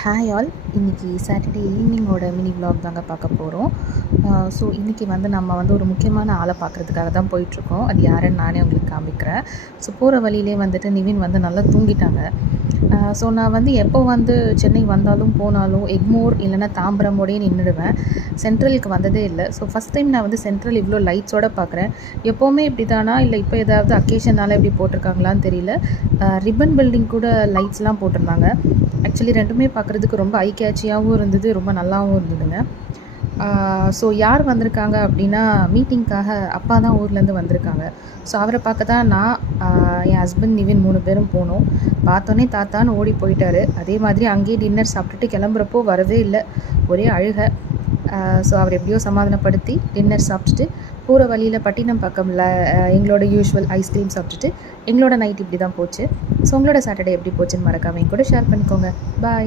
Hi all. இன்றைக்கி Saturday ஈவினிங்கோட mini vlog தாங்க பார்க்க போகிறோம். ஸோ இன்றைக்கி நம்ம ஒரு முக்கியமான ஆளை பார்க்குறதுக்காக தான் போயிட்டுருக்கோம். அது யாருன்னு நானே உங்களுக்கு காமிக்கிறேன். ஸோ போகிற வழியிலே நிவின் நல்லா தூங்கிட்டாங்க. ஸோ நான் எப்போ சென்னை வந்தாலும் போனாலும் எக்மோர் இல்லைனா தாம்பரமோடையே நின்றுடுவேன். சென்ட்ரலுக்கு வந்ததே இல்லை. ஸோ ஃபஸ்ட் டைம் நான் சென்ட்ரல் இவ்வளோ லைட்ஸோடு பார்க்குறேன். எப்போவுமே இப்படி தானா இல்லை இப்போ ஏதாவது அக்கேஷனால் இப்படி போட்டிருக்காங்களான்னு தெரியல. ரிப்பன் பில்டிங் கூட லைட்ஸ்லாம் போட்டிருந்தாங்க. ஆக்சுவலி ரெண்டுமே பார்க்குறதுக்கு ரொம்ப ஐ கேட்சியாகவும் இருந்தது, ரொம்ப நல்லாவும் இருந்ததுங்க. ஸோ யார் வந்திருக்காங்க அப்படின்னா, மீட்டிங்க்காக அப்பா தான் ஊர்லேருந்து வந்திருக்காங்க. ஸோ அவரை பார்க்க தான் நான், என் ஹஸ்பண்ட், நிவின் 3 பேரும் போனோம். பார்த்தோன்னே தாத்தான்னு ஓடி போயிட்டார். அதே மாதிரி அங்கேயே டின்னர் சாப்பிட்டுட்டு கிளம்புறப்போ வரவே இல்லை, ஒரே அழுகை. ஸோ அவர் எப்படியோ சமாதானப்படுத்தி டின்னர் சாப்பிட்டுட்டு போகிற வழியில் பட்டினம் பக்கமில் எங்களோட யூஷுவல் ஐஸ்கிரீம் சாப்பிட்டுட்டு எங்களோட நைட் இப்படி தான் போச்சு. ஸோ உங்களோட சாட்டர்டே எப்படி போச்சுன்னு மறக்காமல் என் கூட ஷேர் பண்ணிக்கோங்க. பாய்.